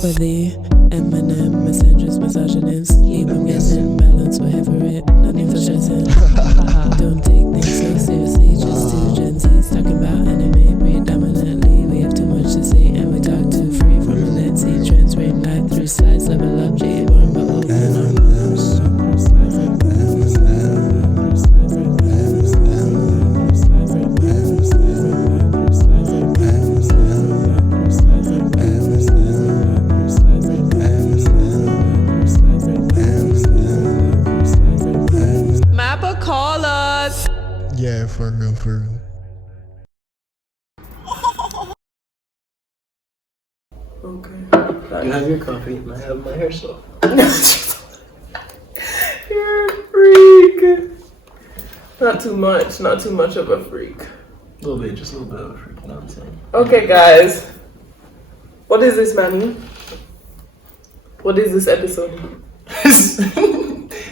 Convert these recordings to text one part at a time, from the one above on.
For the M&M, misandrist, misogynist. Keep them guessing, balance, whatever it, nothing for stressing. Don't take things so seriously, just two Gen Z's talking about anime predominantly. We have too much to say and we talk too free from a let's see trends, rain light through slides, level up, jade born bubbles and arms. Yeah, for real. Okay. You have your coffee and I have my hair stuff. You're a freak. Not too much of a freak. A little bit, just a little bit of a freak, you know what I'm saying? Okay, guys. What is this, Manny? What is this episode?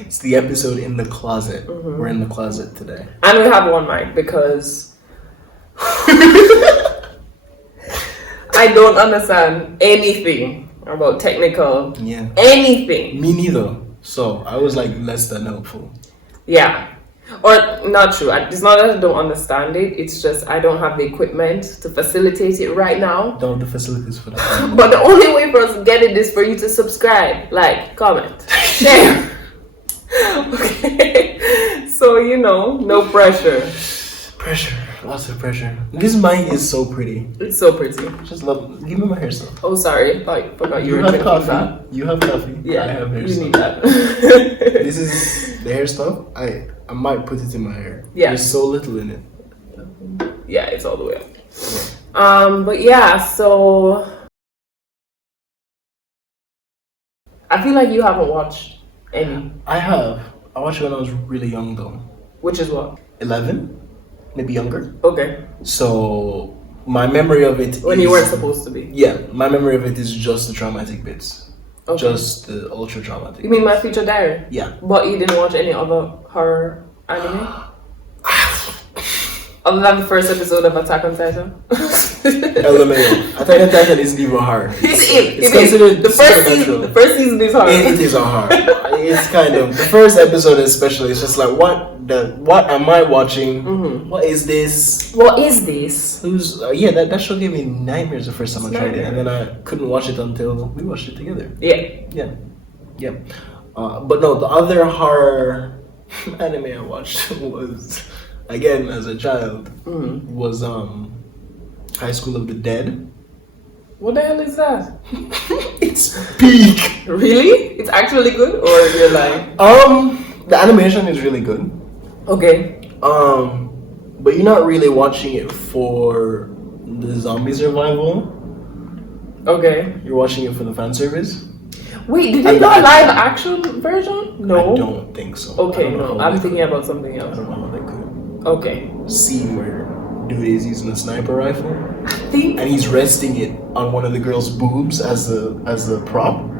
It's the episode in the closet. Mm-hmm. We're in the closet today. And we have one mic because I don't understand anything about technical. Yeah. Anything. Me neither. So I was like less than helpful. Yeah. Or not true. It's not that I don't understand it. It's just I don't have the equipment to facilitate it right now. Don't have the facilities for that. But the only way for us to get it is for you to subscribe, like, comment, share. Okay. So, no pressure. Pressure. Lots of pressure. This mic is so pretty. It's so pretty. Just love it. Give me my hair stuff. Oh, sorry. I forgot you were have coffee. That. You have coffee. Yeah, I have hair you stuff. need that. This is the hair stuff. I might put it in my hair. Yeah. There's so little in it. Yeah, it's all the way up. Yeah. But yeah, so I feel like you haven't watched any. I have. I watched it when I was really young though. Which is what? 11? Maybe younger. Okay. So my memory of it when you weren't supposed to be. Yeah, my memory of it is just the traumatic bits. Okay. Just the ultra traumatic. You mean My Future Diary? Yeah. But you didn't watch any other horror anime? Other than the first episode of Attack on Titan? LMAO. Attack on Titan isn't even horror. It's considered the first season is horror. It is a horror. It's kind of the first episode especially. It's just like what am I watching? Mm-hmm. What is this? What is this? That show gave me nightmares the first time I tried it, and then I couldn't watch it until we watched it together. Yeah. But no, the other horror anime I watched was, again as a child, was High School of the Dead. What the hell is that? It's peak. Really? It's actually good, or you're lying? The animation is really good. Okay. But you're not really watching it for the zombie survival. Okay. You're watching it for the fan service. Wait, did they do a live action version? No. I don't think so. Okay, no. I'm thinking about something else. I don't know how they could. Okay. Scene where dude is using a sniper rifle. And he's resting it on one of the girl's boobs as a prop.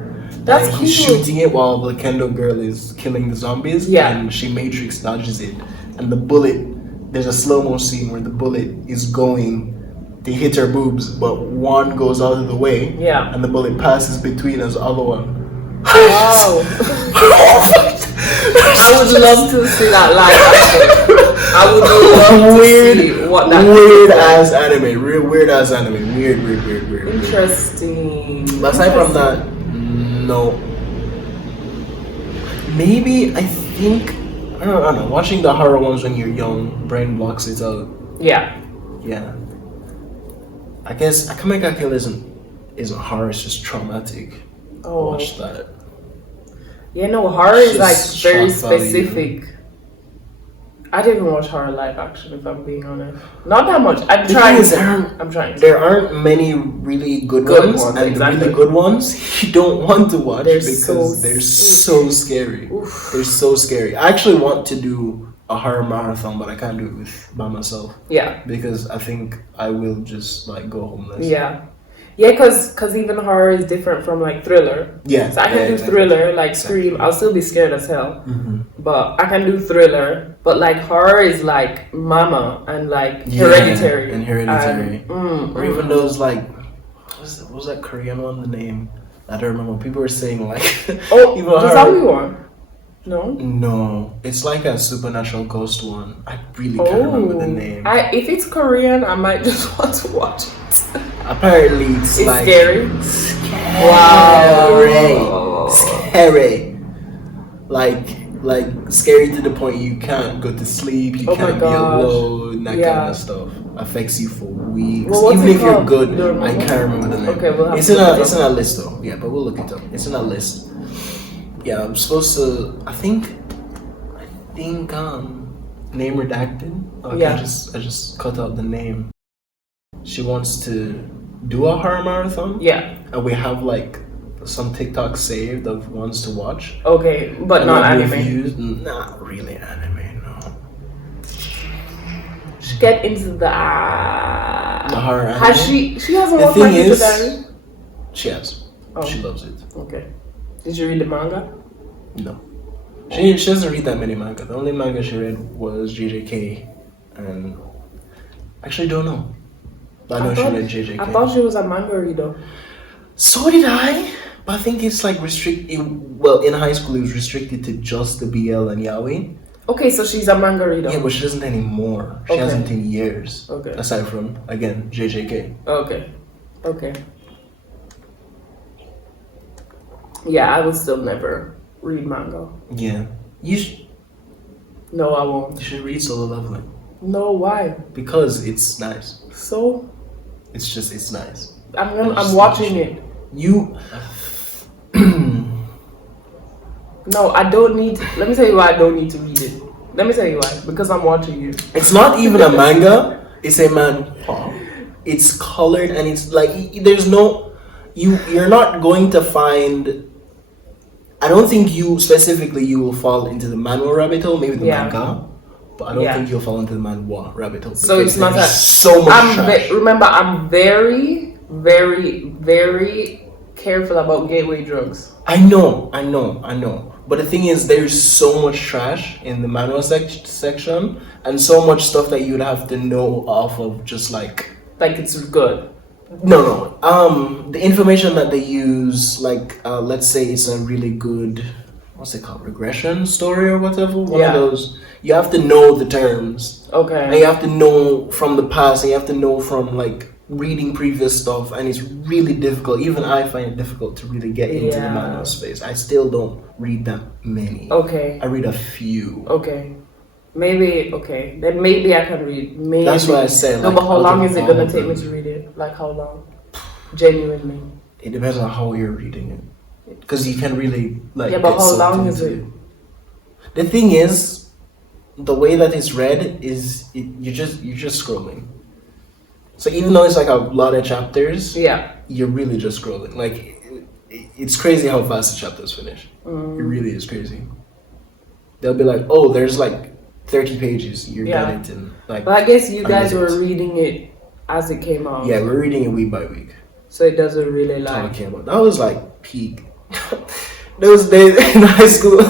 That's and cool. He's shooting it while the Kendo girl is killing the zombies. Yeah. And she Matrix dodges it. And the bullet, there's a slow-mo scene where the bullet is going, they hit her boobs, but one goes out of the way. Yeah. And the bullet passes between as the other one. Wow. I would love to see that live action. I would love to see what that weird ass anime. Weird ass anime. Weird. Interesting. But aside from that, no. Maybe I don't know. Watching the horror ones when you're young, brain blocks it out. Yeah. I guess Akame ga Kill isn't horror. It's just traumatic. Oh. Watch that. Yeah, no, horror is like very shock value. specific. I didn't even watch horror live action, if I'm being honest. Not that much. I'm trying. There aren't many really good ones, and exactly. the really good ones you don't want to watch they're so scary. Oof. They're so scary. I actually want to do a horror marathon, but I can't do it by myself. Yeah. Because I think I will just like go homeless. Yeah, because even horror is different from like thriller. Yeah. So I can do thriller, like Scream. I'll still be scared as hell. Mm-hmm. But I can do thriller. But like horror is like Mama and like Hereditary. And Hereditary. Or even those like, what was that Korean one? The name? I don't remember. People were saying like, Oh, even the her- zombie one. No. No, it's like a supernatural ghost one. I really can't remember the name. If it's Korean, I might just want to watch it. Apparently, it's like scary. Scary. Wow. Scary. Like scary to the point you can't go to sleep. You Oh my can't be gosh. alone. That Yeah. kind of stuff affects you for weeks. Well, what's Even it if you're called? good, You don't I remember? can't remember the name. Okay, we'll have it's to in look it it's in up. a list though. Yeah, but we'll look it up. It's in a list. Yeah, I'm supposed to. I think name redacted. Okay, Yeah. I just cut out the name. She wants to do a horror marathon. Yeah. And we have like some TikTok saved of ones to watch. Okay, but And not like anime. reviews. Not really anime, no. Get into the horror anime. Has she hasn't The watched My thing Future is, Diary? she has. Oh. She loves it. Okay. Did you read the manga? No. She doesn't read that many manga. The only manga she read was JJK, and actually don't know. I know she read JJK. I thought she was a manga reader. So did I, but I think it's like restricted. Well, in high school it was restricted to just the BL and yaoi. Okay, so she's a manga reader. Yeah, but she doesn't anymore. She Okay. hasn't in years. Okay. Aside from again JJK. Okay. Okay. Yeah, I would still never read manga. Yeah. No, I won't. You should read Solo Leveling No, why? because it's nice. So It's nice. I'm watching it. You. No, I don't need. Let me tell you why I don't need to read it. Let me tell you why. Because I'm watching it. It's not even a manga. It's a manhwa. It's colored and it's like there's no. You're not going to find. I don't think you will fall into the manhwa rabbit hole. Maybe the manga, but I don't think you'll fall into the manhwa rabbit hole. So it's not there's that. so much. Remember, I'm very, very, very careful about gateway drugs. I know. But the thing is, there's so much trash in the manhwa section, and so much stuff that you'd have to know off of just like it's good. No. The information that they use, like let's say it's a really good, what's it called, regression story or whatever. One of those. You have to know the terms. Okay. And you have to know from the past, and you have to know from like reading previous stuff, and it's really difficult. Even I find it difficult to really get into the manhwa space. I still don't read that many. Okay. I read a few. Okay. Then maybe I can read. Maybe. That's why I say. No, like, but how out long of is it all gonna of take me them, to read it? Like how long? Genuinely. It depends on how you're reading it, because you can really like. Yeah, but get how sucked long is into it? The thing is, the way that it's read is you're just scrolling. So even though it's like a lot of chapters, you're really just scrolling. Like it's crazy how fast the chapters finish. It really is crazy. They'll be like, oh, there's like 30 pages. You get it in like. But I guess you a guys minute. were reading it as it came out. Yeah, we're reading it week by week. So it doesn't really That's how it like. came out. That was like peak. Those days in high school.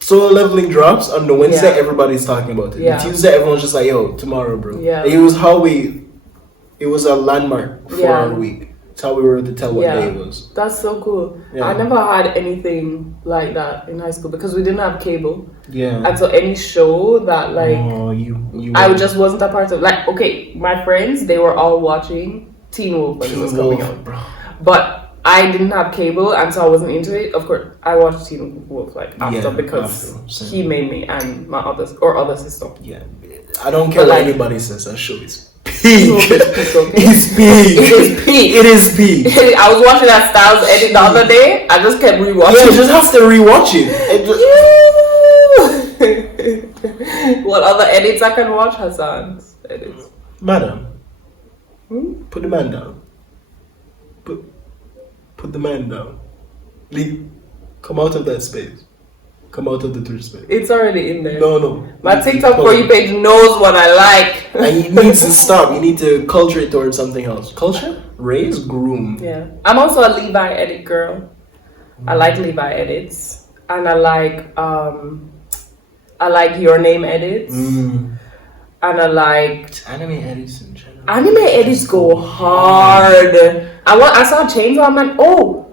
Solo Leveling drops on the Wednesday. Everybody's talking about it. The Tuesday, everyone's just like, "Yo, tomorrow, bro." Yeah. It was a landmark for our week. It's how we were to tell what day it was. That's so cool. Yeah. I never had anything like that in high school because we didn't have cable. Yeah. And so any show that like I just wasn't a part of. Like, okay, my friends, they were all watching Teen Wolf when it was coming out. Bro. But I didn't have cable, and so I wasn't into it. Of course, I watched Teen Wolf like after because he made me and my other sister. Yeah, I don't care But, what like, anybody says. That show is peak. Okay. It's peak. It is peak. It is peak. I was watching that Styles edit the other day. I just kept rewatching. Yeah, you just have to rewatch it. What other edits I can watch? Hassan's edits. Madam, put the man down. Put the man down. Leave. Come out of that space. Come out of the Twitch space. It's already in there. No. My TikTok for you page knows what I like. And you need to stop. You need to culture it towards something else. Culture? Raise? Groom. Yeah. I'm also a Levi edit girl. I like Levi edits. And I like Your Name edits. And I like anime edits in general. anime edits go hard. I saw Chainsaw Man. Oh,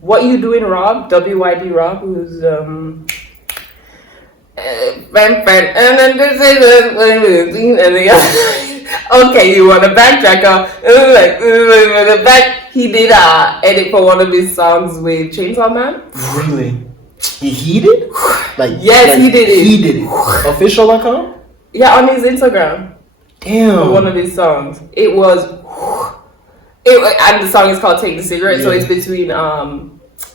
What You Doing, Rob? WYD Rob, who's okay, you want to backtrack up? He did edit for one of his songs with Chainsaw Man. Really? He did? Yes, he did it. He did it. Official account? Yeah, on his Instagram. Damn. For one of his songs. And the song is called Take the Cigarette, so it's between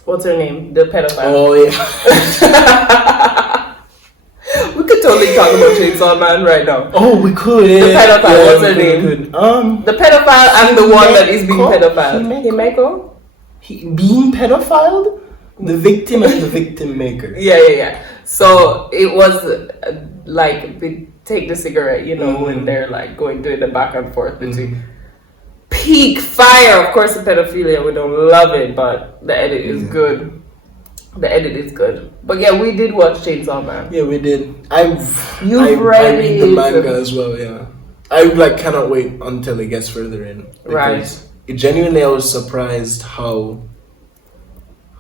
what's her name? The pedophile. Oh yeah. We could totally talk about Chainsaw Man right now. Oh, we could. The pedophile, what's her name? The pedophile and the one that is being pedophiled. Himeko? Being pedophiled? The victim and the victim maker. Yeah. So it was Take the Cigarette, when they're like going through the back and forth between peak fire. Of course, the pedophilia, we don't love it, but the edit is good. The edit is good. But yeah, we did watch Chainsaw Man. Yeah, we did. I read the manga as well, yeah. I cannot wait until it gets further in. Because I was surprised how...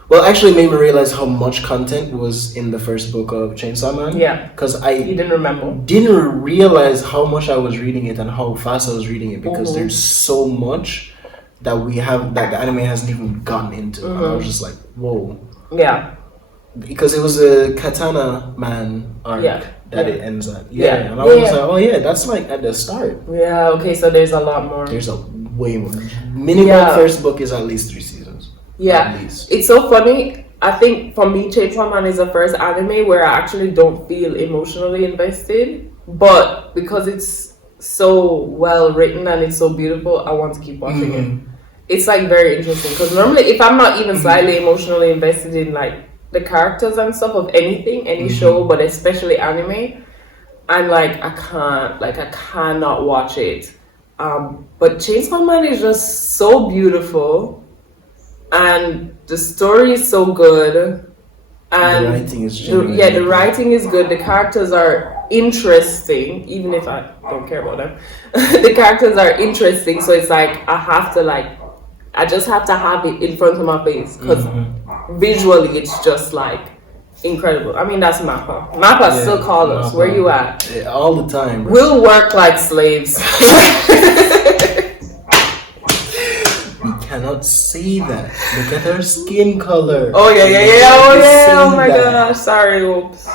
Well, actually, it made me realize how much content was in the first book of Chainsaw Man. Yeah. Because You didn't remember? Didn't realize how much I was reading it and how fast I was reading it, because there's so much that the anime hasn't even gotten into. And I was just like, whoa. Yeah. Because it was a Katana Man arc that it ends at. Yeah. And I was like, oh yeah, that's like at the start. Yeah, okay, so there's a lot more. There's a way more. Minimum first book is at least 3 seasons. Yeah. It's so funny. I think for me, Chainsaw Man is the first anime where I actually don't feel emotionally invested. But because it's so well written and it's so beautiful, I want to keep watching it. It's like very interesting, because normally if I'm not even slightly emotionally invested in like the characters and stuff of anything, any show, but especially anime, I'm like, I cannot watch it. But Chainsaw Man is just so beautiful, and the story is so good, and the writing is the writing is good. The characters are interesting, even if I don't care about them. The characters are interesting, so it's like I just have to have it in front of my face, because visually it's just like incredible. I mean, that's Mappa. Mappa still call us. Where you at? Yeah, all the time. Bro. We'll work like slaves. We cannot say that. Look at her skin color. Oh yeah. Oh my gosh. Sorry. Oops.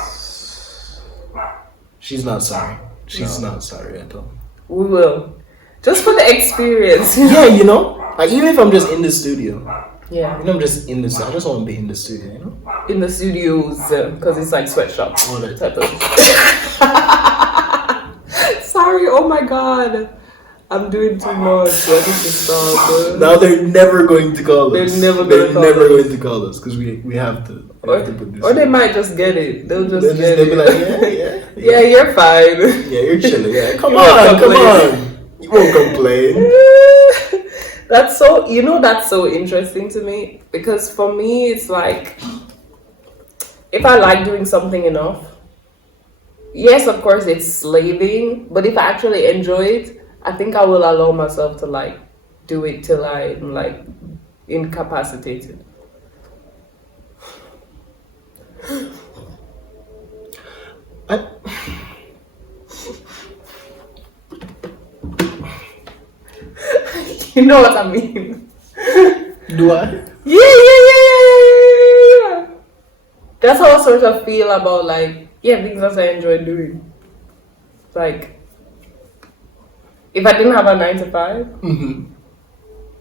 She's not sorry. She's not sorry at all. We will. Just for the experience. Yeah, Like, even if I'm just in the studio. Yeah. I'm just in the studio. I just want to be in the studio, In the studios, because it's like sweatshop. All that type of. Sorry, oh my god. I'm doing too much. I need to stop. Now they're never going to call us. They're never going to call us, because we have to. Put this or they might just get it. They'll get it. They'll be like, yeah, you're fine. Yeah, you're chilling. Yeah, come on. You won't complain. That's so interesting to me, because for me it's like, if I like doing something enough, yes, of course it's slaving, but if I actually enjoy it, I think I will allow myself to like do it till I'm like incapacitated. You know what I mean? Do I? Yeah. That's how I sort of feel about like, things that I enjoy doing. Like, if I didn't have a 9 to 5,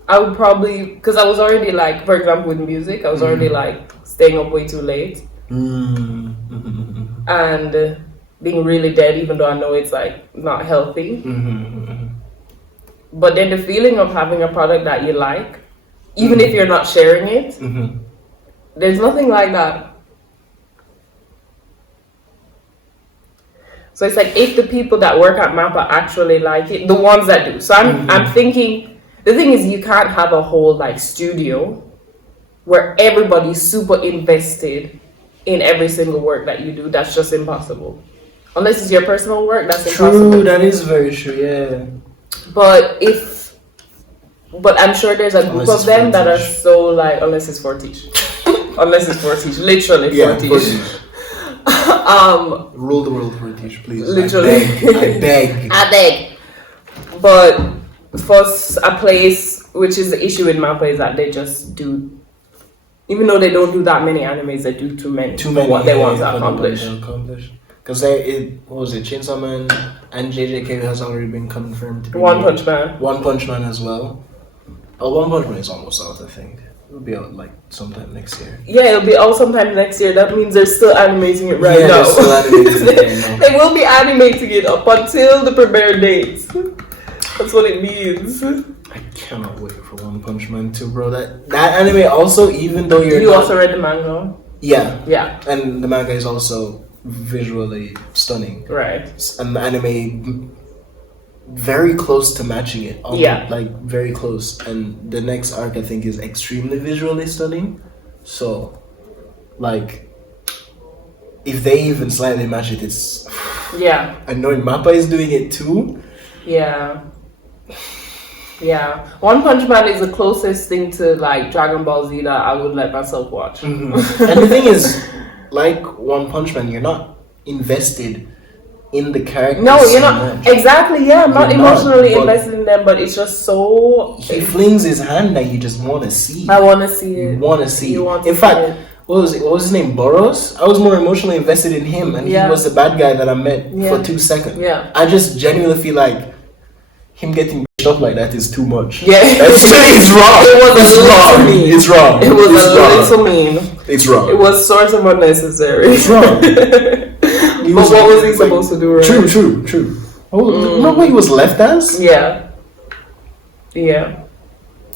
I would probably, because I was already like, for example, with music, I was already like staying up way too late. And being really dead, even though I know it's like not healthy. But then the feeling of having a product that you like, even if you're not sharing it, there's nothing like that. So it's like, if the people that work at Mappa actually like it, the ones that do. So I'm thinking, the thing is, you can't have a whole like studio where everybody's super invested in every single work that you do. That's just impossible. Unless it's your personal work, that's impossible. True, that is very true, yeah. But I'm sure there's a group of them that are so like, unless it's for teach. Literally for teach. Rule the world for teach, please. Literally. I beg. But for a place, which is the issue with Mappa, is that they just do, even though they don't do that many animes, they do too many what they want to accomplish. Because what was it? Chainsaw Man and JJK has already been confirmed to be One Punch Man. One Punch Man as well. Oh, One Punch Man is almost out, I think. It'll be out like sometime next year. Yeah, it'll be out sometime next year. That means they're still animating it right now. They're still animating it right now. They will be animating it up until the premiere dates. That's what it means. I cannot wait for One Punch Man 2, bro. That anime also, even though you also read the manga? Yeah. And the manga is also visually stunning. Right. And the anime very close to matching it. Like very close. And the next arc I think is extremely visually stunning. So like if they even slightly match it, it's and knowing Mappa is doing it too. Yeah. One Punch Man is the closest thing to like Dragon Ball Z that I would let myself watch. Mm-hmm. And the thing is, like One Punch Man, you're not invested in the characters. No, you're not. Exactly, yeah. I'm not emotionally invested in them, but it's just so... He flings his hand that you just want to see. I want to see it. You want to see it. In fact, what was his name? Boros? I was more emotionally invested in him, and he was the bad guy that I met for 2 seconds. Yeah. I just genuinely feel like him getting stuff like that is too much. Yeah. It's wrong. It was a little mean. It's wrong. It was a little mean. It's wrong. It was sort of unnecessary. It's wrong. But what was he supposed to do, right? True. You know what he was left as? Yeah.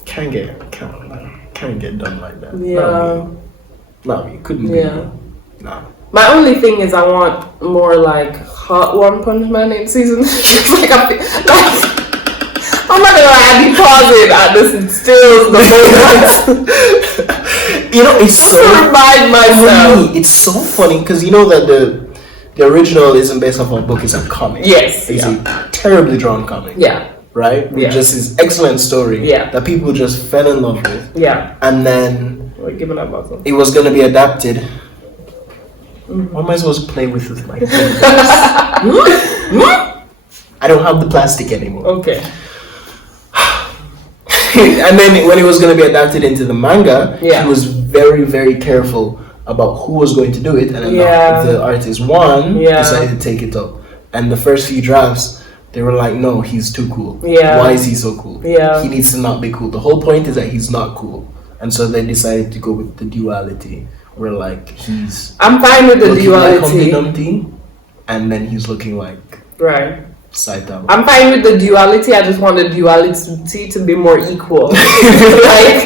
Can't get done like that. Yeah. No, you couldn't be. No. My only thing is I want more like hot One Punch Man in season. I'm not gonna lie, I'd be pausing at this stills the moment. You know, it's so remind myself. Funny. It's so funny because you know that the original isn't based off of a book; it's a comic. Yes, it's a terribly drawn comic. Yeah, right. With just this excellent story. Yeah, that people just fell in love with. Yeah, and then it was gonna be adapted. What am I supposed to play with my fingers? I don't have the plastic anymore. Okay. And then when it was going to be adapted into the manga, he was very, very careful about who was going to do it. And then the artist decided to take it up. And the first few drafts, they were like, no, he's too cool. Yeah. Why is he so cool? Yeah. He needs to not be cool. The whole point is that he's not cool. And so they decided to go with the duality. Where like I'm fine with the duality. Like Humpty Dumpty, and then he's looking like Saitama. I'm fine with the duality. I just want the duality to be more equal. Like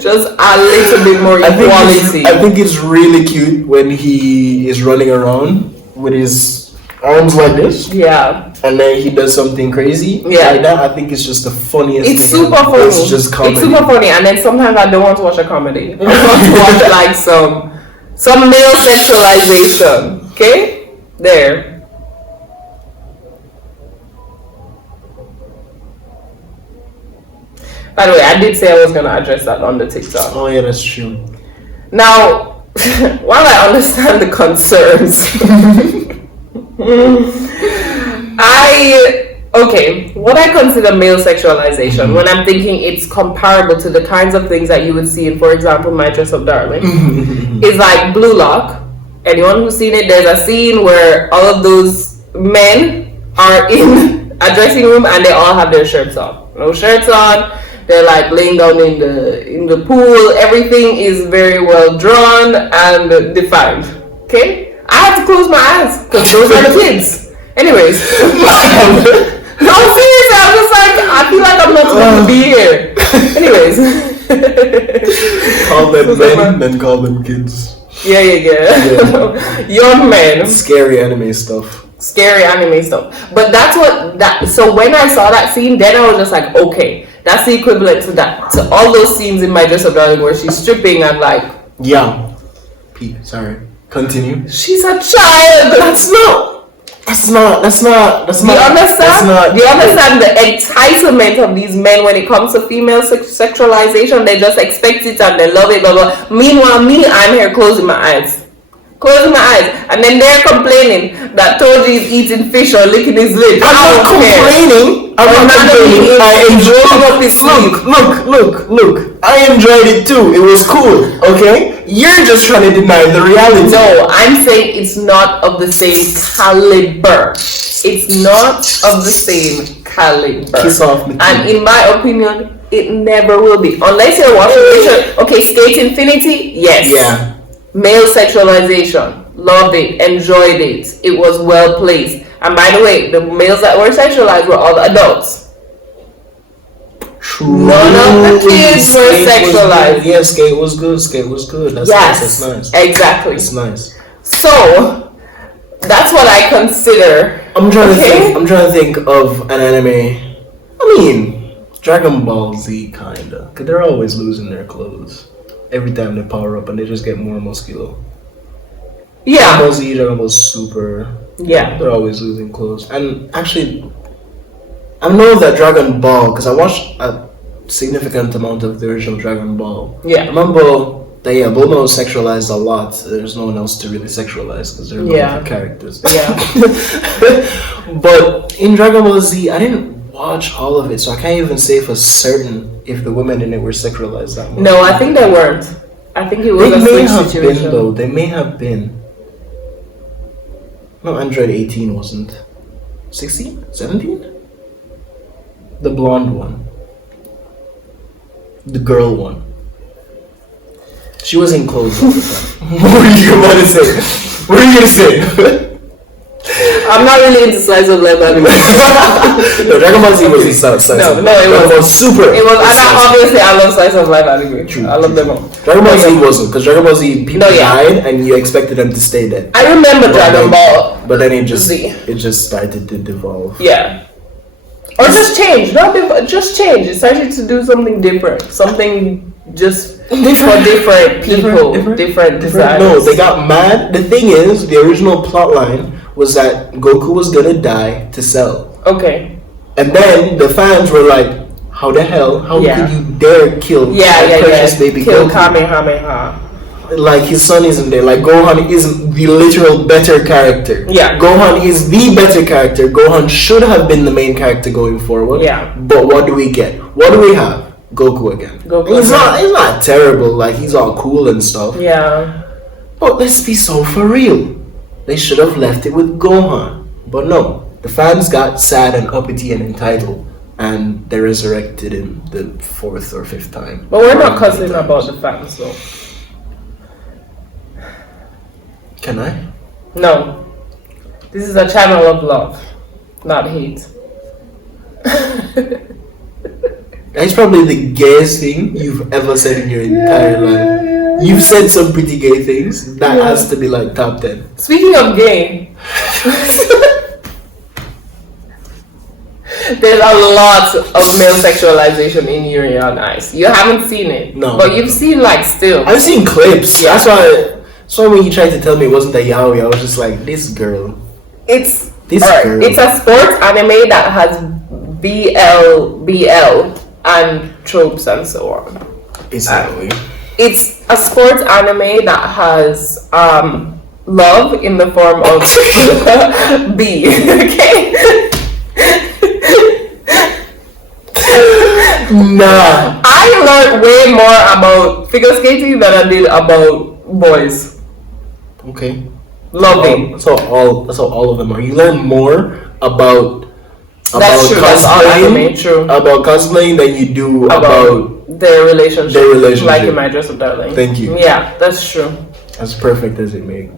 just a little bit more equality. I think it's really cute when he is running around with his arms like this. Yeah. And then he does something crazy. Yeah. Like that. I think it's just the funniest thing. It's super funny. It's just comedy. It's super funny. And then sometimes I don't want to watch a comedy. I want to watch like some male sexualization. Okay? There. By the way, I did say I was going to address that on the TikTok. Oh yeah, that's true. Now, while I understand the concerns, what I consider male sexualization, when I'm thinking it's comparable to the kinds of things that you would see in, for example, My Dress Up Darling, is like Blue Lock. Anyone who's seen it, there's a scene where all of those men are in a dressing room and they all have their shirts off. No shirts on. They're like laying down in the pool. Everything is very well drawn and defined. Okay? I have to close my eyes because those are the kids. Anyways. No, seriously, I'm just like, I feel like I'm not supposed to be here. Anyways. Call them men, then call them kids. Yeah. Young men. Scary anime stuff. But so when I saw that scene, then I was just like, okay, that's the equivalent to that, to all those scenes in My Dress Up Darling where she's stripping and like... Yeah. Sorry. Continue. She's a child. That's not. Do you understand? Do you understand the entitlement of these men when it comes to female sexualization? They just expect it and they love it, blah, blah. Meanwhile, I'm here closing my eyes, and then they're complaining that Toji is eating fish or licking his lips. I'm not complaining. I enjoyed it. Look. I enjoyed it too. It was cool. Okay, you're just trying to deny the reality. No, I'm saying it's not of the same caliber. It's not of the same caliber. Kiss off me. And in my opinion, it never will be. Unless you're watching picture. Okay, Skate Infinity, yes. Yeah. Male sexualization. Loved it. Enjoyed it. It was well placed. And by the way, the males that were sexualized were all adults. True. None of the kids were sexualized. Yeah, Skate was good. That's yes, nice. Exactly. It's nice. So that's what I consider. I'm trying to think of an anime. I mean, Dragon Ball Z kinda, cause they're always losing their clothes every time they power up, and they just get more muscular. Yeah. Dragon Ball Z, Dragon Ball Super. Yeah. They're always losing clothes, and actually, I know that Dragon Ball, because I watched a significant amount of the original Dragon Ball. Yeah. I remember that, Bulma was sexualized a lot. There's no one else to really sexualize because they're the characters. Yeah. But in Dragon Ball Z, I didn't watch all of it, so I can't even say for certain if the women in it were sexualized that much. No, I think they weren't. I think it was they a may switch have situation. been, though. They may have been. No, Android 18 wasn't. 16? 17? The blonde one. The girl one. She was in clothes all the time. What were you going to say? I'm not really into slice of life anime. No, Dragon Ball Z was in slice. No, it was super. It was, obviously I love slice of life anime. True. I love them all. Dragon Ball Z wasn't, because Dragon Ball Z people died and you expected them to stay dead. I remember Dragon Ball. But then it just started to devolve. Yeah. Or just change. Just change. It started to do something different. Something just for different people, different desires. No, they got mad. The thing is, the original plot line was that Goku was gonna die to Cell. Okay. And then the fans were like, how the hell? How could you dare kill precious baby kill Goku? Kamehameha. Like, his son isn't there. Like, Gohan is the literal better character. Yeah. Gohan is the better character. Gohan should have been the main character going forward. Yeah. But what do we get? What do we have? Goku again. He's not terrible. Like, he's all cool and stuff. Yeah. But let's be so for real. They should have left it with Gohan. But no. The fans got sad and uppity and entitled. And they resurrected him the 4th or 5th time. But we're not cussing about the fans, though. Can I? No. This is a channel of love, not hate. That's probably the gayest thing you've ever said in your entire life. You've said some pretty gay things. That has to be like top 10. Speaking of gay, there's a lot of male sexualization in Yuri on Ice. You haven't seen it. No. But you've seen like still. I've seen clips. Yeah. That's why when you tried to tell me it wasn't a yaoi, I was just like, this girl. It's girl. It's a sports anime that has BL and tropes and so on. It's yaoi. It's a sports anime that has love in the form of B. Okay. Nah. I learned way more about figure skating than I did about boys. Okay. Loving. That's how all of them are. You learn more about that's true. That's all anime. True. About cosplaying than you do about their relationship. Like in My Dress Up Darling. Thank you. Yeah, that's true. As perfect as it may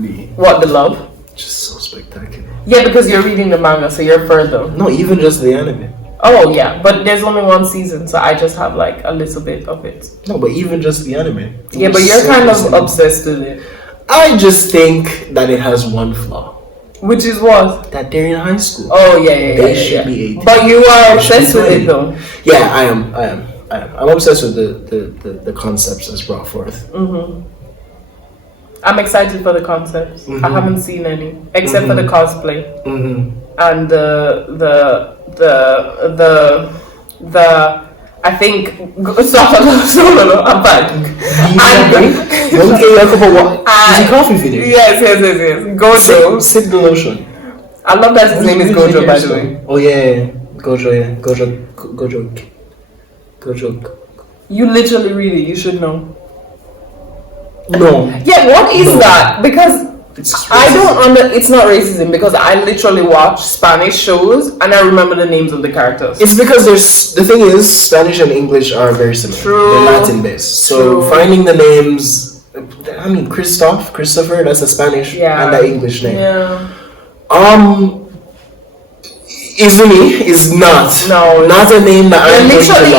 be. What, the love? Just so spectacular. Yeah, because you're reading the manga, so you're further. No, even just the anime. Oh yeah, but there's only one season, so I just have like a little bit of it. No, but even just the anime. Yeah, but you're kind of obsessed with it. I just think that it has one flaw. Which is what? That they're in high school. Oh yeah. They should be 18. But you are obsessed with it though. Yeah, I am. I'm obsessed with the concepts that's brought forth. Mm-hmm. I'm excited for the concepts. I haven't seen any except for the cosplay and the I think I'm back. Is he coffee video? Yes. Gojo. Sip the lotion. I love that his name is Gojo, by the way. Oh yeah. Gojo. You literally read it. You should know. No. Yeah, what is that? Because It's I don't it's not racism because I literally watch Spanish shows and I remember the names of the characters. It's because the thing is, Spanish and English are very similar. True. They're Latin based. So finding the names, I mean, Christopher, that's a Spanish and an English name. Yeah. Izumi is not a name that I'm literally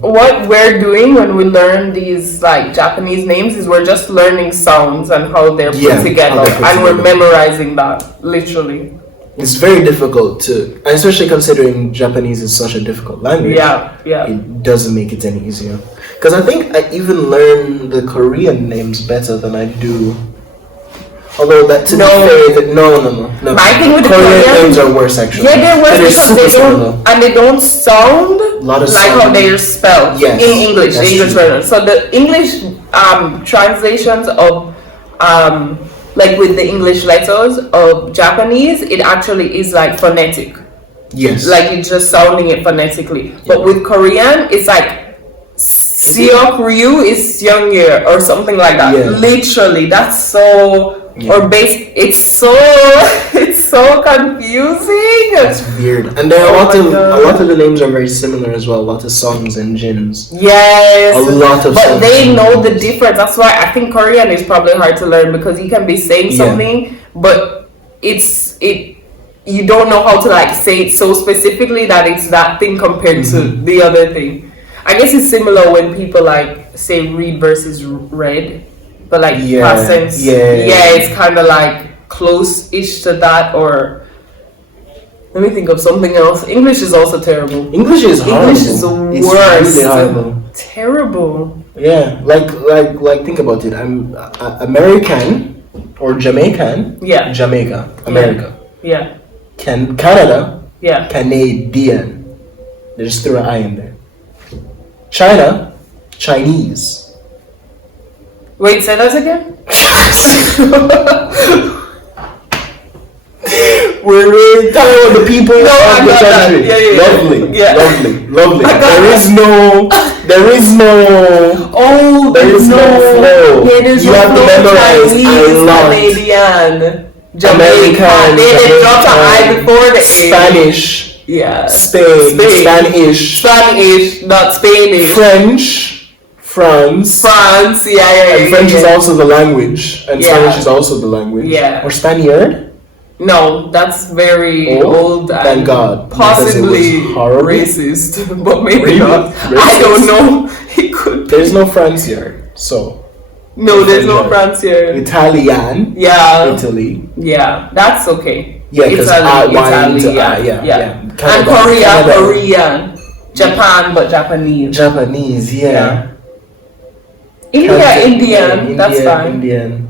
what we're doing when we learn these like Japanese names is we're just learning sounds and how they're put together and we're memorizing that literally. It's very difficult to, especially considering Japanese is such a difficult language. Yeah. It doesn't make it any easier. Because I think I even learn the Korean names better than I do. Although that to be fair, no. My thing with the Korean names are worse actually. Yeah, they're worse because they don't sound like how they're spelled in English. The English version. So the English translations of like with the English letters of Japanese, it actually is like phonetic. Yes. Like you're just sounding it phonetically. Yeah. But with Korean, it's like Seok Ryu is Seongyeor or something like that. Yeah. Literally, that's so. Yeah. Or it's so confusing. It's weird, and there are a lot of the names are very similar as well. A lot of songs and jins. Yes, a lot of. But they know the difference. That's why I think Korean is probably hard to learn because you can be saying something, but you don't know how to like say it so specifically that it's that thing compared to the other thing. I guess it's similar when people like say read versus read. But like past tense, it's kind of like close-ish to that. Or let me think of something else. English is also terrible. English is horrible. English is the worst. Really horrible. Terrible. Yeah, like think about it. I'm American or Jamaican. Yeah. Jamaica, America. Yeah. Canada. Yeah. Canadian. They just threw an I in there. China, Chinese. Wait, say that again? We're really talking about the people of the country. Lovely. There is no flow. You have to memorize a lot. Canadian, Jamaican. They dropped an I before the A. Spanish. Yeah. Spain. Spanish, not Spanish. French. France, and French is also the language, and Spanish is also the language. Yeah. Or Spaniard? No, that's very old and thank God, possibly racist, but maybe not. Racist. I don't know. It could. There's no Franciard, so. No, there's no Franciard. Italian. Yeah. Italy. Yeah, that's okay. Yeah, because Italy. And Korean. Japan, but Japanese. Japanese, yeah. Indian, that's fine. Indian.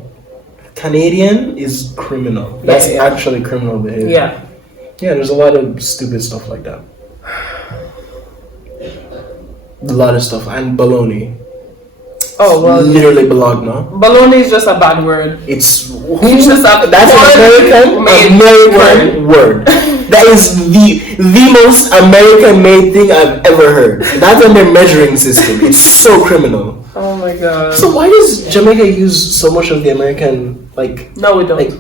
Canadian is criminal. That's actually criminal behavior. Yeah. Yeah, there's a lot of stupid stuff like that. A lot of stuff. And baloney. Oh, well. Literally bologna. Baloney is just a bad word. It's just a that's an American word. That is the most American made thing I've ever heard. That's on their measuring system. It's so criminal. Oh my god. So why does Jamaica use so much of the American No, we don't. Like,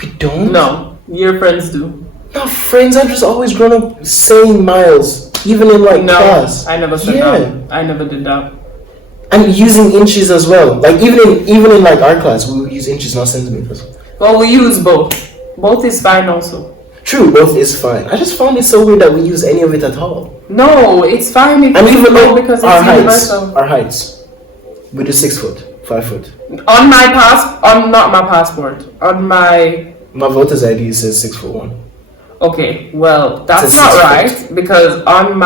we don't? No. Your friends do. No, friends I've just always grown up saying miles. Even in class. I never said that. I never did that. And using inches as well. Like even in like our class, we use inches, not centimeters. Well, we use both. Both is fine also. True, both is fine. I just found it so weird that we use any of it at all. No, it's fine if and we even know because it's universal. Our heights. We do 6 foot, 5 foot. On my not my passport. On my voter's ID says 6'1". Okay, well, that's not right because on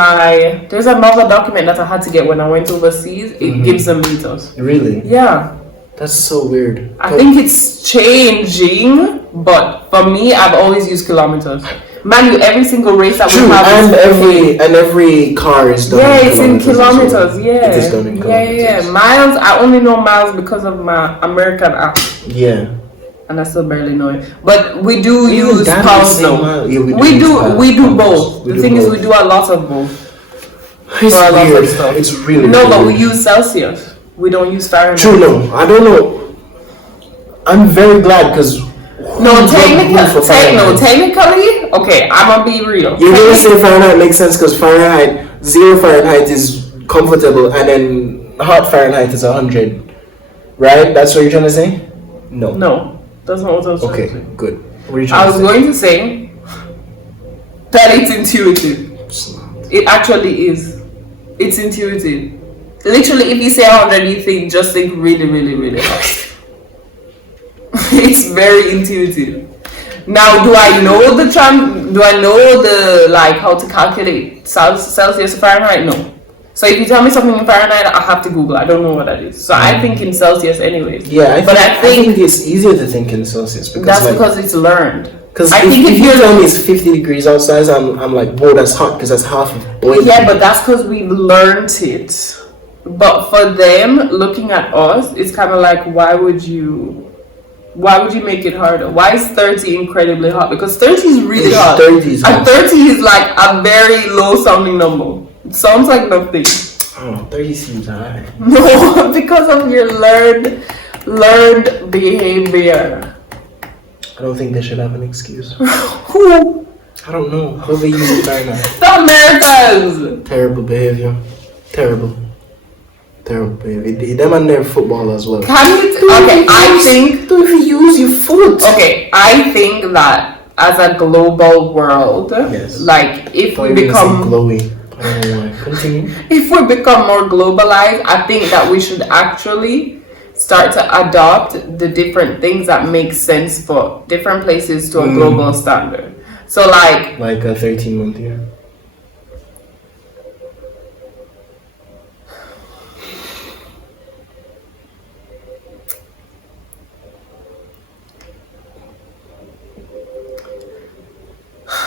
there's another document that I had to get when I went overseas. It gives them meters. Really? Yeah. That's so weird. I think it's changing, but for me, I've always used kilometers. Man, every single race that we have and every car is done. Yeah, it's in kilometers. Well. Yeah, it is done in kilometers. Yeah. Miles. I only know miles because of my American app. Yeah. And I still barely know it. But we do use pounds though. Yeah, we do both. The thing is, we do a lot of both. It's weird. It's really no, but we use Celsius. We don't use Fahrenheit. True, no. I don't know. I'm very glad because technically, okay, I'm gonna be real. You're gonna say Fahrenheit makes sense because Fahrenheit, 0 Fahrenheit is comfortable, and then hot Fahrenheit is 100, right? That's what you're trying to say? No, that's not what I was trying to say. Okay, good. What are you I was going to say that it's intuitive. It actually is. It's intuitive. Literally, if you say 100, you just think really, really, really hard. It's very intuitive. Now, do I know the how to calculate Celsius or Fahrenheit? No. So if you tell me something in Fahrenheit, I have to Google. I don't know what that is. So I think in Celsius anyways. Yeah, I think it's easier to think in Celsius because because it's learned. Because if you tell me it's 50 degrees outside, I'm like, whoa, that's hot because that's half of boiling. Yeah, but that's because we learned it. But for them, looking at us, it's kind of like, why would you make it harder? Why is 30 incredibly hot? Because 30 is really hot. 30 is like a very low sounding number. It sounds like nothing. Oh, 30 seems high. No, because of your learned behavior. I don't think they should have an excuse. Who? I don't know. Whoever uses Fahrenheit. The Americans! Terrible behavior. Terrible behavior. Them and their football as well. I think... Don't even use your foot. Okay, I think that as a global world, yes. Like if we become... glowy. I don't know why. Continue. If we become more globalized, I think that we should actually start to adopt the different things that make sense for different places to a global standard. So like a 13-month year.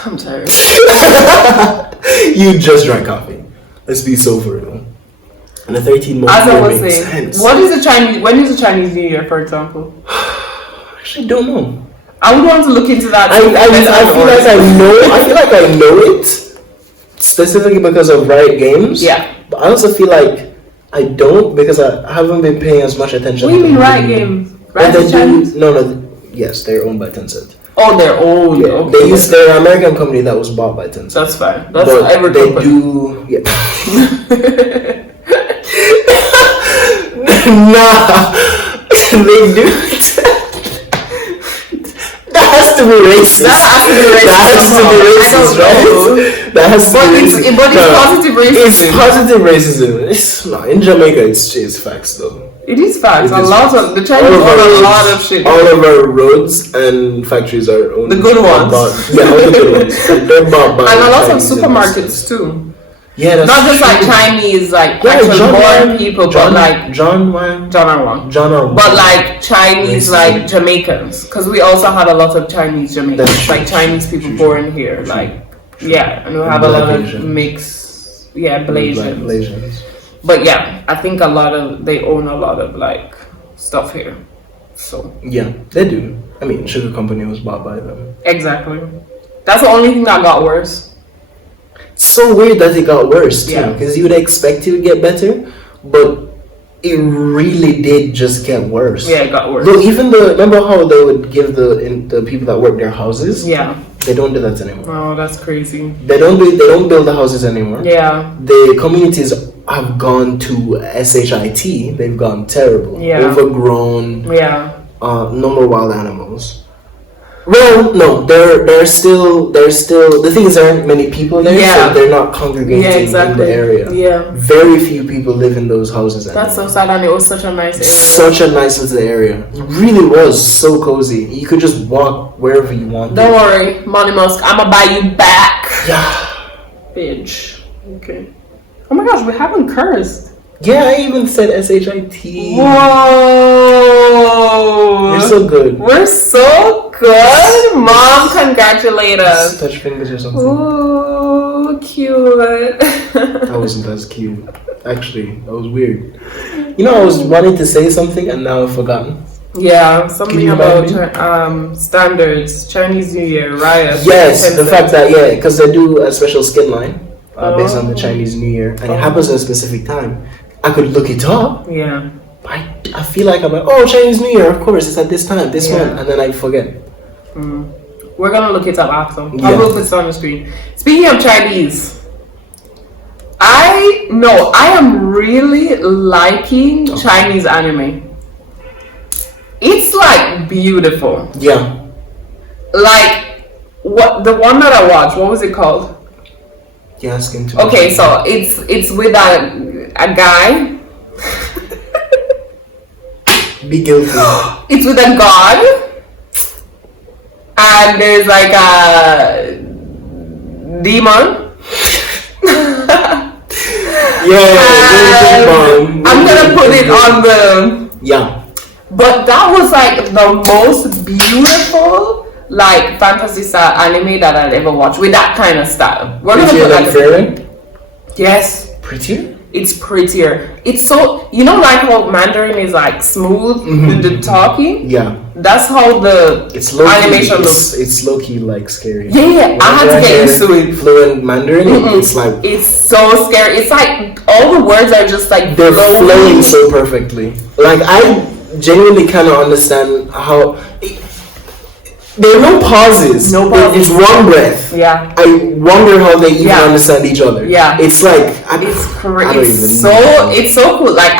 I'm tired. You just drank coffee. Let's be so for real. And a 13-month As I year was makes saying, sense. when is the Chinese New Year, for example? I actually don't know. I would want to look into that. I feel like I know it specifically because of Riot Games. Yeah. But I also feel like I don't because I haven't been paying as much attention. What do you mean Riot Games? Riot Chinese? No. Yes, they're owned by Tencent. Oh, they're owned. Yeah, okay. they're an American company that was bought by Tencent. That's fine. That's but every they company. do. Yeah. Nah, they do. That has to be racist. That has to be racist, right? That has to be racist. But it's positive racism. It's positive racism. It's not in Jamaica. It's facts though. It is facts. The Chinese own a lot of shit. All of our roads and factories are owned. The good ones. All the good ones. They're bought by and a lot of Chinese supermarkets too. Yeah, that's not just true. like Chinese, like actual born people, but like John Wang. But like Chinese, like Jamaicans, because we also have a lot of Chinese Jamaicans, like Chinese people born here, like yeah, and we have a lot of mixed, Blasians. But yeah, I think they own a lot of like stuff here, so yeah, they do. I mean, Sugar Company was bought by them. Exactly. That's the only thing that got worse. So weird that it got worse too, because you would expect it to get better, but it really did just get worse. Yeah, it got worse. Though remember how they would give the people that work their houses? Yeah. They don't do that anymore. Oh, that's crazy. They don't build the houses anymore. Yeah. The communities have gone to SHIT. They've gone terrible. Yeah. Overgrown. Yeah. No more wild animals. Well, no, they're still. The thing is, there aren't many people there, so they're not congregating in the area. Yeah, very few people live in those houses anymore. That's so sad, and it was such a nice area. Such a nice little area. It really was so cozy. You could just walk wherever you want. Don't worry, Money Musk, I'ma buy you back. Yeah, bitch. Okay. Oh my gosh, we haven't cursed. Yeah, I even said S-H-I-T. Whoa! You're so good. We're so good. Mom, congratulate us. Touch fingers or something. Ooh, cute. That wasn't as cute. Actually, that was weird. You know, I was wanting to say something and now I've forgotten. Yeah, something about standards, Chinese New Year, riot. Yes, the fact that, because they do a special skin line based on the Chinese New Year and it happens at a specific time. I could look it up. Yeah. But I feel like I'm like, Chinese New Year, of course, it's at this time, this month, and then I forget. We're going to look it up after. I will put it on the screen. Speaking of Chinese, I am really liking Chinese anime. It's like beautiful. Yeah. Like the one that I watched, what was it called? You're asking too Okay, so it's with a guy. Be guilty. It's with a god. And there's like a demon. I'm gonna put it on the. Yeah. But that was like the most beautiful like fantasy style anime that I'd ever watched with that kind of style. We're gonna put like Fairy? Yes. Prettier? It's prettier. It's so like how Mandarin is like smooth with the talking. Yeah. That's how the animation looks. It's low key like scary. Yeah, I had to get used to it. Fluent Mandarin, it's like it's so scary. It's like all the words are just like they're flowing so perfectly. Like I genuinely cannot understand how. There are no pauses. No pauses. It's one breath. Yeah. I wonder how they even understand each other. Yeah. It's like it's so cool. Like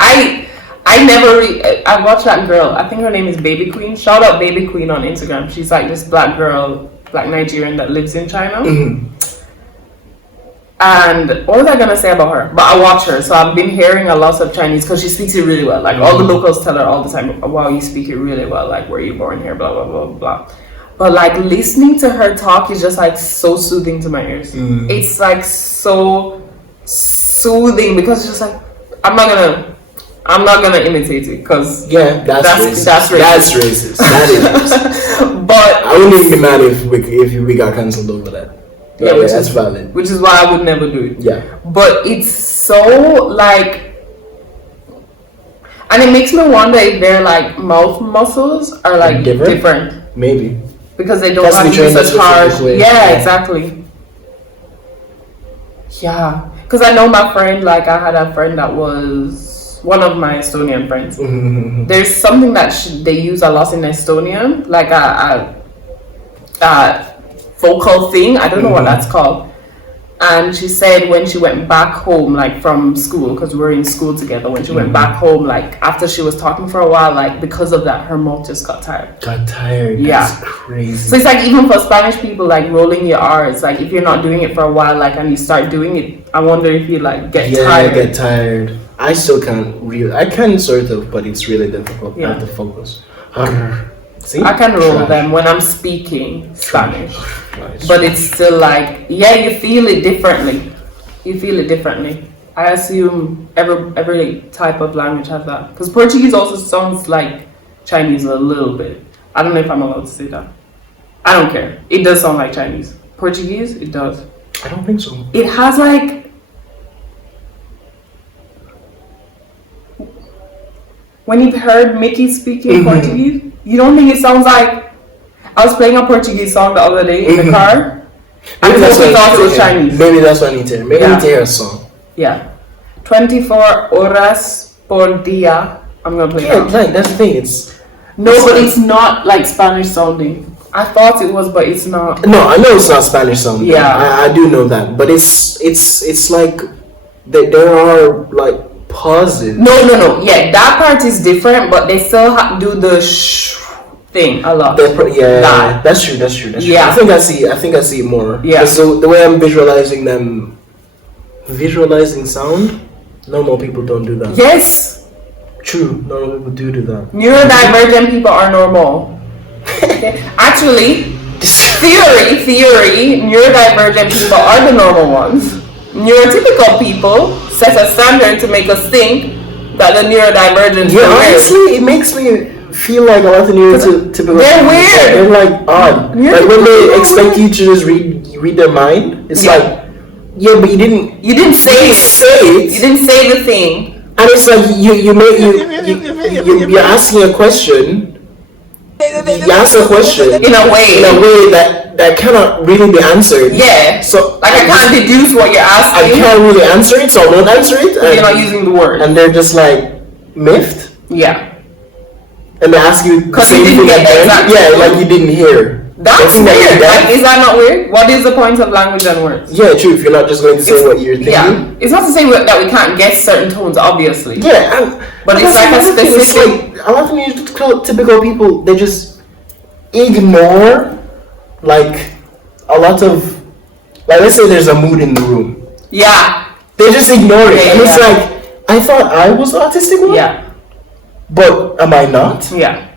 I watched that girl. I think her name is Baby Queen. Shout out Baby Queen on Instagram. She's like this black Nigerian that lives in China. And what was I gonna say about her? But I watch her, so I've been hearing a lot of Chinese because she speaks it really well. Like all the locals tell her all the time, "Wow, you speak it really well. Like where you born here, blah blah blah blah." But like listening to her talk is just like so soothing to my ears. It's like so soothing because it's just like I'm not gonna imitate it because that's racist. That's racist. That is racist. But I wouldn't even be mad if we got cancelled over that. Yeah, that's valid. Which is why I would never do it. Yeah. But it's so like, and it makes me wonder if their like mouth muscles are like different. Maybe. Because they don't have to use such hard. Yeah, exactly. Yeah. Because I know my friend, like I had a friend that was one of my Estonian friends. There's something that they use a lot in Estonian, like a vocal thing. I don't know what that's called. And she said when she went back home, like from school, because we were in school together, when she went back home, like after she was talking for a while, like because of that, her mouth just got tired. Yeah. That's crazy. So it's like even for Spanish people, like rolling your R's, like if you're not doing it for a while, like and you start doing it, I wonder if you like get tired. Yeah, get tired. I still can't really. I can sort of, but it's really difficult. I have to focus. See? I can roll them when I'm speaking Spanish, but it's still like, you feel it differently. I assume every type of language has that. Because Portuguese also sounds like Chinese a little bit. I don't know if I'm allowed to say that. I don't care. It does sound like Chinese. Portuguese, it does. I don't think so. It has like... When you've heard Mickey speaking Portuguese, you don't think it sounds like... I was playing a Portuguese song the other day in the car. I thought it was Chinese. Maybe that's what I need to hear. Maybe I need to hear a song. Yeah. 24 horas por día. I'm going to play it. Like, that's the thing. It's not like Spanish sounding. I thought it was, but it's not. No, I know it's not Spanish sounding. Yeah. I do know that. But it's like... There are, like... pauses. No. Yeah, that part is different, but they still do the shh thing a lot. That's true. Yeah. I think I see it more. Yeah. So the way I'm visualizing sound, normal people don't do that. Yes. True. Normal people do that. Neurodivergent people are normal. Okay. Actually, theory, neurodivergent people are the normal ones. neurotypical people set a standard to make us think that the neurodivergent Yeah, honestly, it makes me feel like a lot of neurotypical. They're weird. They're like odd. Like when they expect you to just read their mind, it's like, yeah, but you didn't say it. You didn't say the thing. And it's like you're asking a question. You answer a question in a way that cannot really be answered. Yeah. So like I can't deduce what you're asking. I can't really answer it, so I won't answer it. And you're not using the word. And they're just like miffed. Yeah. And they ask you because you didn't get the exact like you didn't hear. That's weird. Like, is that not weird? What is the point of language and words? Yeah, true. If you're not just going to say what you're thinking. Yeah. It's not to say that we can't guess certain tones, obviously. Yeah, but it's like a specific. Like, a lot of typical people, they just ignore like a lot of, like, let's say there's a mood in the room. Yeah. They just ignore it, and it's like, I thought I was autistic one. Yeah. But am I not? Yeah.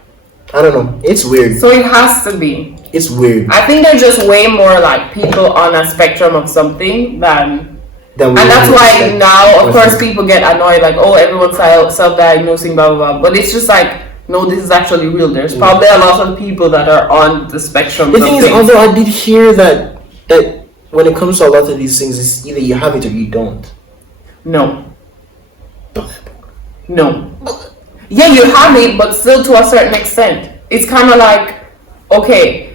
I don't know. It's weird. So it has to be. It's weird. I think there's just way more like people on a spectrum of something than and that's why now, of course, people get annoyed, like, oh, everyone's self-diagnosing, blah, blah, blah. But it's just like, no, this is actually real. There's probably a lot of people that are on the spectrum. The thing is, although I did hear that when it comes to a lot of these things, it's either you have it or you don't. No. Yeah, you have it, but still to a certain extent. It's kind of like, okay,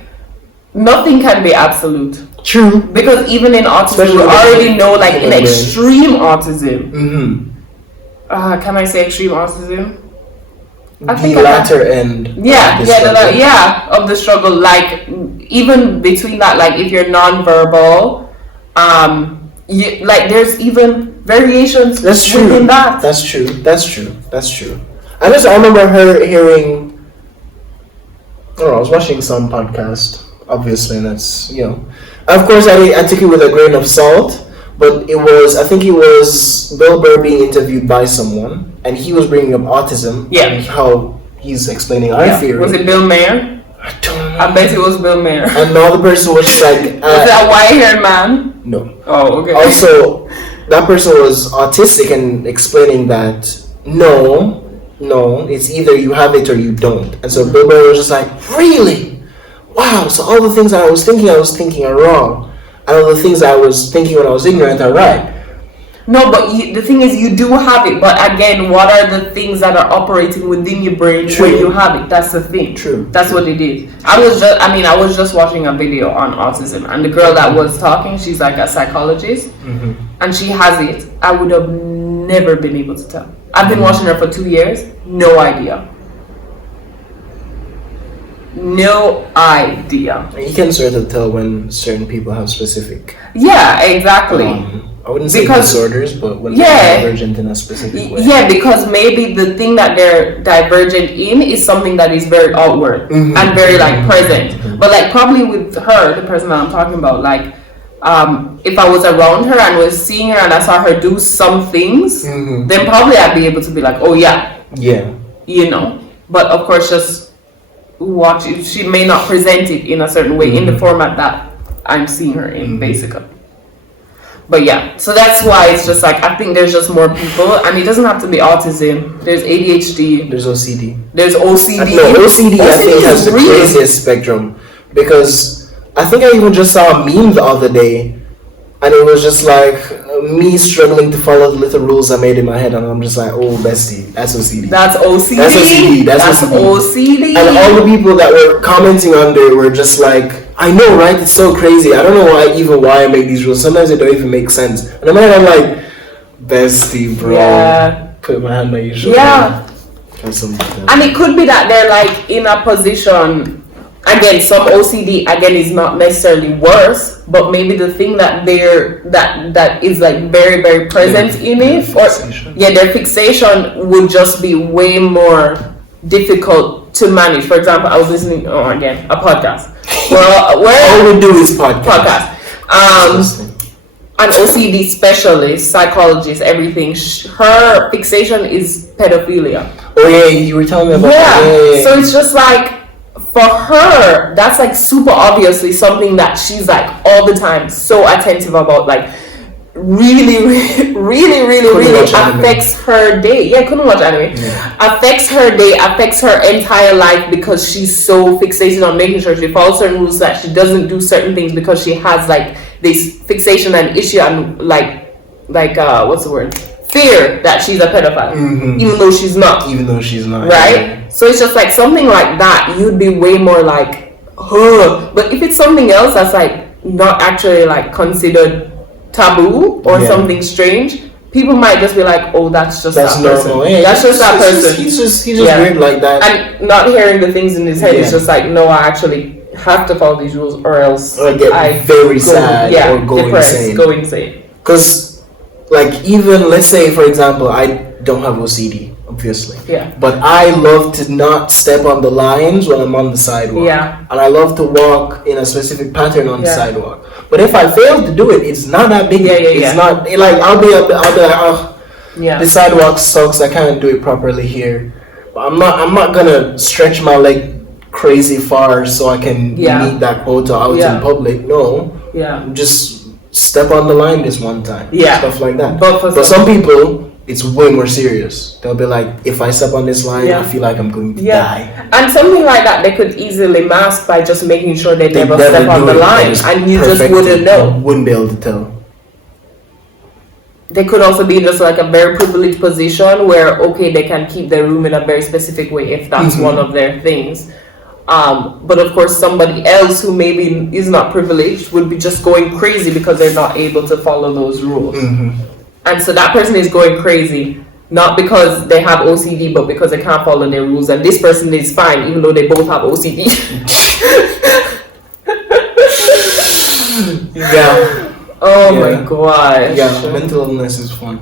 nothing can be absolute. True. Because even in autism, you already know, like in extreme autism. Mm-hmm. Can I say extreme autism? I think the latter end. Of the struggle. Like even between that, like if you're non-verbal, like there's even variations within that. That's true. I remember hearing. I don't know. I was watching some podcast, obviously, and that's Of course, I took it with a grain of salt, but I think it was Bill Burr being interviewed by someone, and he was bringing up autism. Yeah. And how he's explaining our theory. Was it Bill Mayer? I don't know. I bet it was Bill Mayer. And the other person was just like... was that a white-haired man? No. Oh, okay. Also, that person was autistic and explaining that, no, it's either you have it or you don't. And so Bill Burr was just like, really? Wow, so all the things I was thinking are wrong. And all the things I was thinking when I was ignorant are right. No, but the thing is, you do have it. But again, what are the things that are operating within your brain when you have it? That's the thing. True. That's what it is. I was just watching a video on autism, and the girl that was talking, she's like a psychologist, and she has it. I would have never been able to tell. I've been watching her for 2 years. No idea. No idea. You can sort of tell when certain people have specific. Yeah, exactly. I wouldn't say disorders, but when they're divergent in a specific way. Yeah, because maybe the thing that they're divergent in is something that is very outward and very like present. But like probably with her, the person that I'm talking about, like if I was around her and was seeing her and I saw her do some things, then probably I'd be able to be like, oh yeah. But of course, just watch it. She may not present it in a certain way in the format that I'm seeing her in, basically. But yeah, so that's why it's just like, I think there's just more people, and it doesn't have to be autism. There's ADHD. There's OCD. There's OCD. No, OCD I think has the craziest spectrum, because I think I even just saw a meme the other day, and it was just like me struggling to follow the little rules I made in my head, and I'm just like, oh, bestie, that's OCD. That's OCD. That's OCD. That's OCD. And all the people that were commenting under were just like, I know, right? It's so crazy. I don't know why I make these rules. Sometimes they don't even make sense. And I'm like, bestie, bro. Yeah. Put my hand on your shoulder. Yeah. And it could be that they're like in a position. Again, some OCD is not necessarily worse, but maybe the thing that that is like very, very present in it, their fixation would just be way more difficult to manage. For example, I was listening a podcast. Where all we do is podcast. An OCD specialist, psychologist, everything. Her fixation is pedophilia. Oh yeah, you were telling me about that. Yeah. So it's just like, for her, that's like super obviously something that she's like all the time so attentive about, like really affects her day. Yeah, couldn't watch anime. Yeah. Affects her day, affects her entire life because she's so fixated on making sure she follows certain rules, that she doesn't do certain things because she has like this fixation and issue and like what's the word? Fear that she's a pedophile, even though she's not. Right? Yeah. So it's just like something like that. You'd be way more like, huh. But if it's something else that's like not actually like considered taboo or something strange, people might just be like, oh, that's that person. Yeah, that's just that person. He's just weird like that. And not hearing the things in his head is just like, no, I actually have to follow these rules or else I get very sad or go depressed, go insane. Because like even let's say for example, I don't have OCD, obviously. Yeah. But I love to not step on the lines when I'm on the sidewalk. Yeah. And I love to walk in a specific pattern on the sidewalk. But if I fail to do it, it's not that big. It's not like I'll be like, oh, the sidewalk sucks. I can't do it properly here. But I'm not gonna stretch my leg crazy far so I can meet that quota out in public. No. Yeah. Just step on the line this one time. Yeah. Stuff like that. But for some people, it's way more serious. They'll be like, if I step on this line, I feel like I'm going to die. And something like that they could easily mask by just making sure they never step on the line, and you just wouldn't know. Wouldn't be able to tell. They could also be in just like a very privileged position where they can keep their room in a very specific way if that's one of their things. But of course somebody else who maybe is not privileged would be just going crazy because they're not able to follow those rules. And so that person is going crazy not because they have OCD but because they can't follow their rules, and this person is fine even though they both have OCD. My gosh. Yeah, mental illness is fun.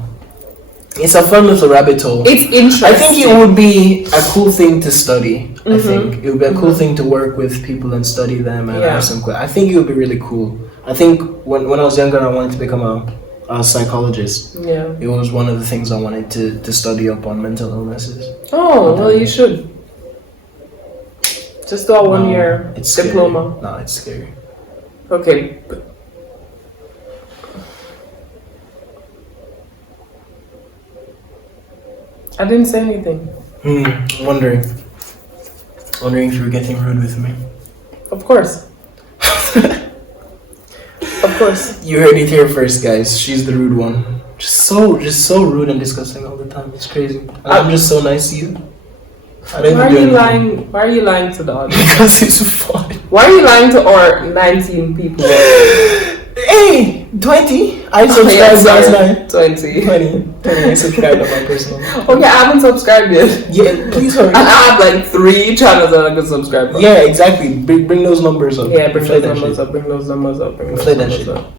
It's a fun little rabbit hole. It's interesting. I think it would be a cool thing to study. I think it would be a cool thing to work with people and study them and ask them questions. I think it would be really cool. I think when I was younger, I wanted to become a psychologist. Yeah. It was one of the things I wanted to study up on mental illnesses. Oh, well, you should. Just do a 1 year diploma. No, it's scary. Okay. I didn't say anything. Wondering if you were getting rude with me. Of course. Of course. You heard it here first, guys. She's the rude one. Just so rude and disgusting all the time. It's crazy. And I'm just so nice to you. Why are you lying to the audience? Because it's fun. Why are you lying to our 19 people? Hey, 20. I subscribed last night. 20. I subscribed on my personal. Okay, I haven't subscribed yet. Yeah, please hurry. And I have like 3 channels that I can subscribe to. Yeah, exactly. Bring those numbers up. Yeah, bring those numbers up.